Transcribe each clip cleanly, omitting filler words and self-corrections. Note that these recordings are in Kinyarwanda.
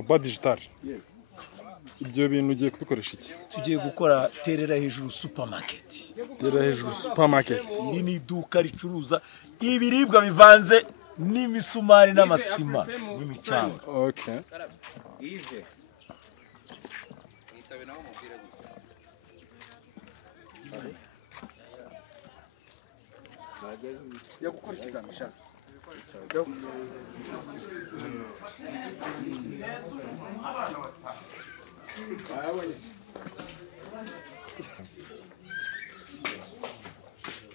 Aba digital. Yes. Ibyo bintu ugiye kubikoresha iki? Tugiye gukora terera hejuru supermarket. Terera hejuru supermarket. Iri ni iduka ricuruza ibiribwa bivanze n'imisumari n'amasima n'imicanga. Okay. Ya gukora ikizami shaka.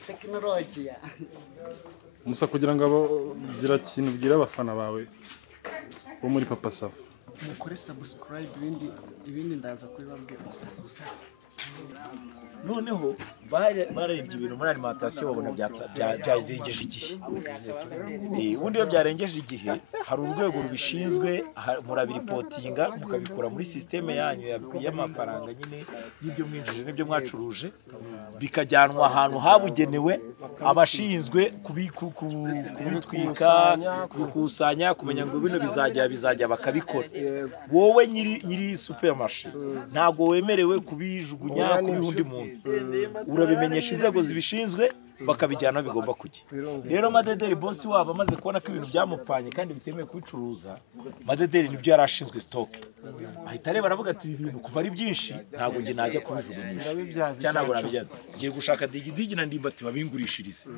Teknolojia. Musa kugira ngo gira kintu bwira abafana bawe bo muri Papa Sava. Mukore subscribe ibindi ndaza kubibabwira gusa. Noneho barebye ibintu muri alimentation babona byarengeje igihe. Ubundi iyo byarengeje igihe hari urwego rubishinzwe murabiripotinga mukabikura muri systeme yanyu y'amafaranga nyine y'ibyo mwinjije n'ibyo mwacuruje bikajyanwa ahantu habugenewe abashinzwe kubitwika kubikusanya kumenya ngo bino bizajya bakabikora. Wowe nyiri supermarché ntago wemerewe kubijugunya kubihundi muntu. Urabimenyesha inzego zibishinzwe bakabijyana bigomba kujya. Rero Madederi boss wabo amaze kubona ko ibintu byamupfanye kandi bitemewe kubicuruza, Madederi nibyo yarashinzwe stock. Ahita areba aravuga ati ibi bintu kuva ari byinshi ntago nge najya kubijugunyisha. Cyane ntago nabijyana. Ngiye gushaka digidigi na ndimbati babingurishirize.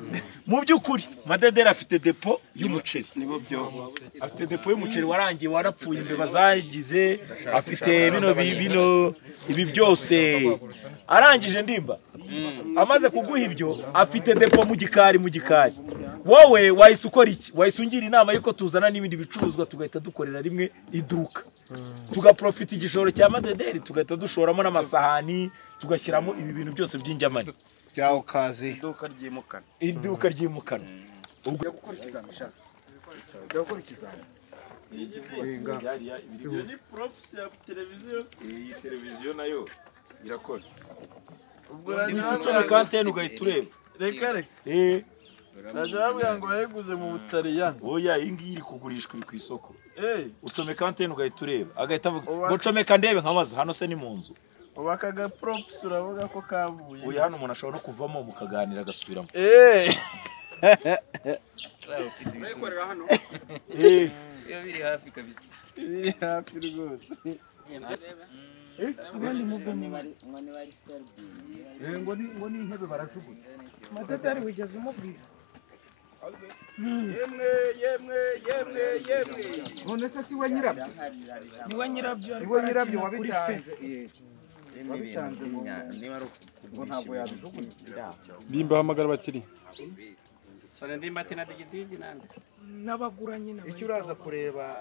Mu by'ukuri Madederi afite depo y'umuceri. Nibo byo. Afite depo y'umuceri warangiye warapfuye imbeba zagize, afite bino ibi byose arangije ndimba amaze kuguha ibyo afite depo mu gikari wowe wahise ukora iki? Wahise ungira inama yuko tuzana n'ibindi bicuruzwa tugahita dukorera rimwe iduka tugaprofita igishoro cya Madederi tugahita dushoramo n'amasahani tugashyiramo ibi bintu byose by'injyamani Cyaho kazi. iduka ryimukana Ubwo ya gukora ikizami shaka. Ya gukora ikizami. Iyo ni props ya televiziyo. Iyi televiziyo nayo irakora. Ubwo ucomeka antene ugahita ureba. Reka. Najya ngo yaguze mu Butaliyani. Oya iyi ngiyi iri kugurishwa iri ku isoko. Ucomeka antene ugahita ureba. Agahita avuga ngo comeka ndebe nkamaze hano se ni mu nzu. Ubakaga props uravuga ko kavuye. Oya hano umuntu ashobora no kuvamo mukaganira agasubiramo. Ufite ibikorera hano. Iyo biri hafi kabisa. Biri hafi rwose. Abandi muvemo bari serbi. Ngo ni intebe barajugunya. Madederi wigeze umubwira. Yemwe. None se si we nyirabyo? Niwe nyirabyo. Siwe nyirabyo wabitanze. Wabitanze niba ari ngo ntabwo yabijugunya. Bimba hamagara bakiri. Sane ndimbati na digidigi nande. N'abaguranye n'abandi. Icyo uraza kureba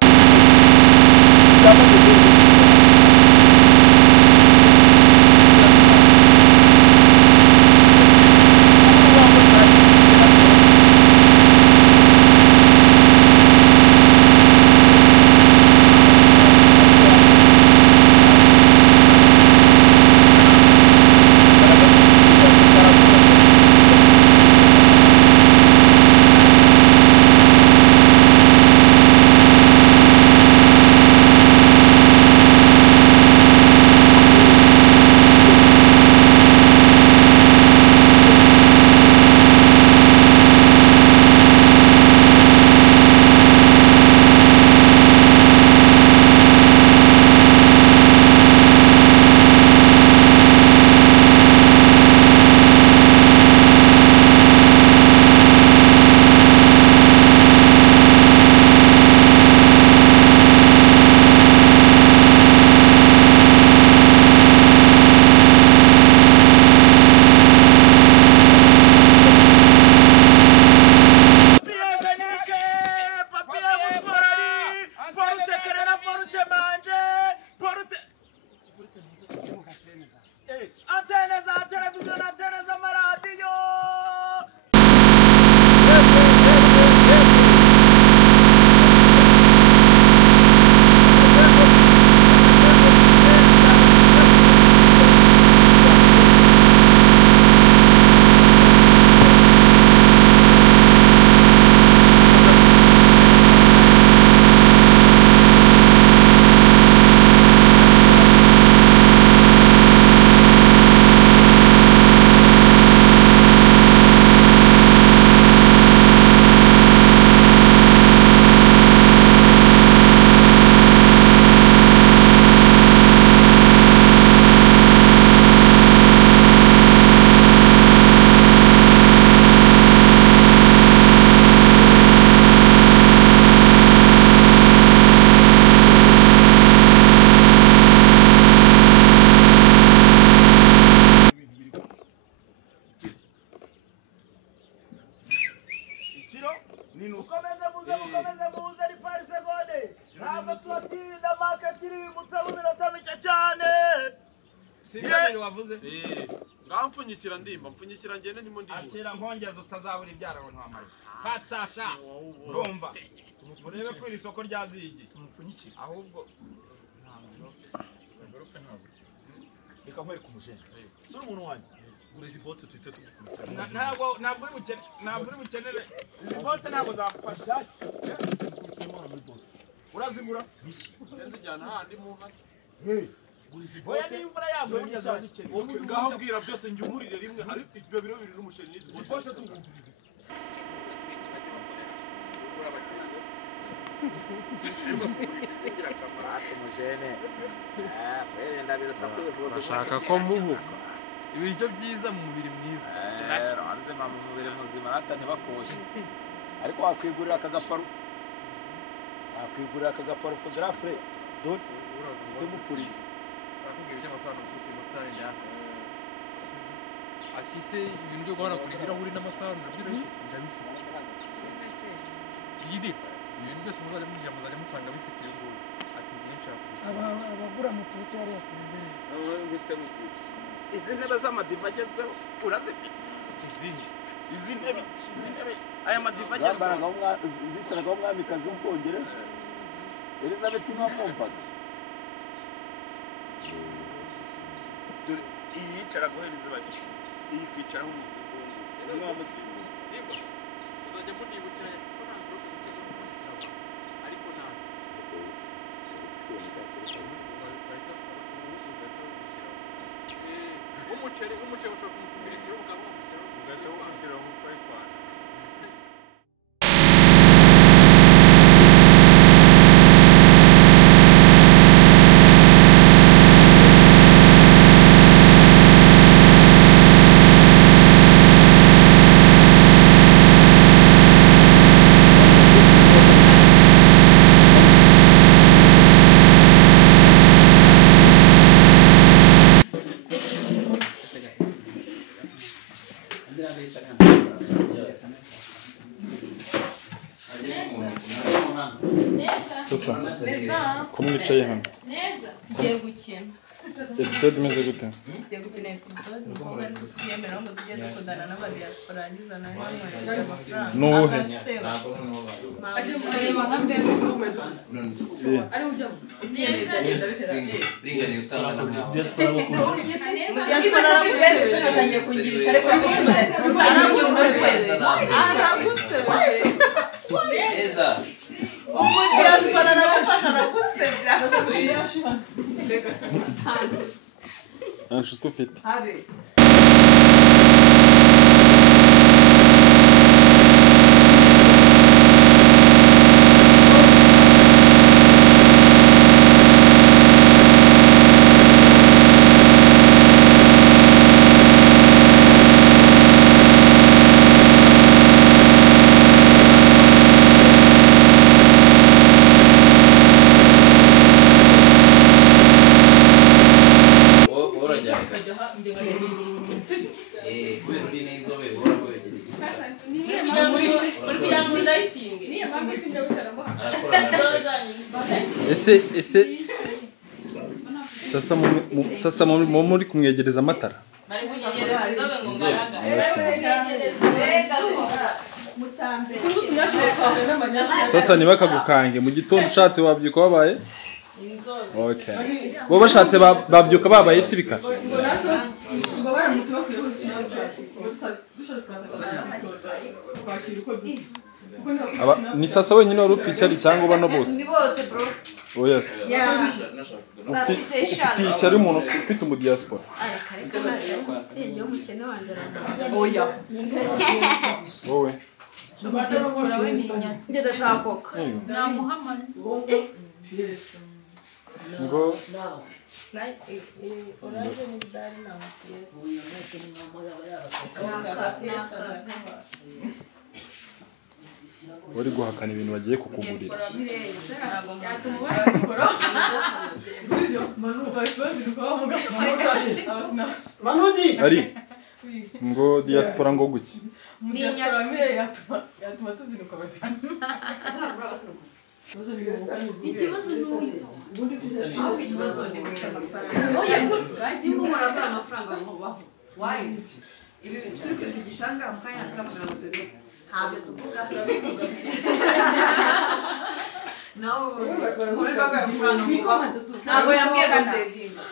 muze ni pari segonde ntabwo tubatinda market iri mutabona tamica cyane Sibyo wavuze ngampfunyikira ndimba mpfunyikira ngene ndimo ndimba akira nkongeza utazabura ibyara abantu bamaze fatasha urumva urebe ko iri soko ryazigi tumupfunyikira ahubwo reka nkwereka umujene sura umuntu wanjye gura izi bote tuhite tugukubita ntabwo uri bukenere izi bote ntabwo zakufasha urazigura nzijyana handi mu nka oya n'imvura yaguye burya zazikeneye ngaho bwira byose njye umurire rimwe ari ibyo biro biri n'umuceri n'izi bote umujene bashaka ko muhuka ibiryo byiza mu mubiri mwiza hanze mu mubiri muzima natane bakoshye ariko wakwigurira aka gaparufe grafre dore ndimupuriza ati se ibintu byo guhanagura ibirahuri n'amasahani ndabifite igidi ibintu byose muzajya mugira muzajya musanga bifite iyo nguyu ati byinshi abagura mu turuti hariya ku mbere izi ntebe z'amadiva agezweho urazifite izi ntebe aya madiva agezweho zicaragaho umwamikazi w'ubwongereza Elizabeth mwamwumvaga dore iyi yicaraga Elizabeth iyi kwicaraho umuntu umwamutsinda niba uzajya munibukiranya kuko nta mbuga zo gupfundikira abantu ariko nta umuceri ushobora kumupimira ikiro ukaba wamushyiraho mu kwayikwana sasa ko mwicaye hano tugiye gukina episode imeze gute tugiye gukina episode umukobwa ari kutwiyemera ngo tujye dukundana n'abadiaspora yagize nawe bamwohereza amafaranga nuwuhe areba nka mbega ari ujya genda bitera diaspora diaspora aragusebeje kungirisha ariko aragusebeje neza umudiaspora aragufata aragusebya nta nshuti ufite ese sasa muri kumwegereza amatara sasa ntibakagukange mu gitondo ushatse wabyuka wabaye okay bo bashatse babyuka babaye sibika ni sasa wenyine wari ufite ishyari cyangwa bano bose ni bose bro oh yes ufite ishyari umuntu ufite umudiaspora wowe ngo uri guhakana ibintu bagiye kukugurira ari ngo diaspora ngo guki diaspora yatuma tuzinuka batasi ikibazo ni ahubwo ikibazo ni amafaranga oya nimba murabura amafaranga mubaho wayi ibi turi kwigishanga mu kanya cy'amafaranga tuzi ntabyo tuvuga turabivuga nawe muri baba amafaranga mubaho ntabwo yambwiye ngo sevinga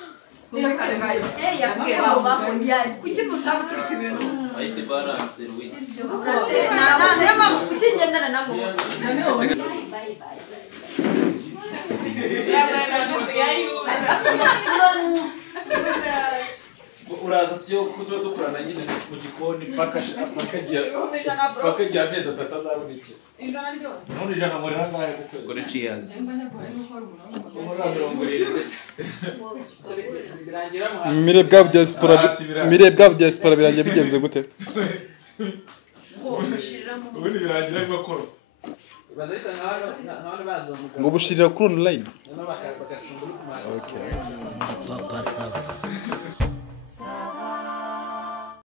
yambwiye babaho kuki mushaka gucuruka ibintu ahite balance we nama kuki ngendana namo uraza tujye dukorana nyine mu gikoni pakagiye amezi atatu azabonekera none ijana muri hangahe kuko gore cheers mire bwa diaspora birangiye bigenze gute ubundi birangira bibakora ngo bushirira kuri online bagacunga uri kumara okay.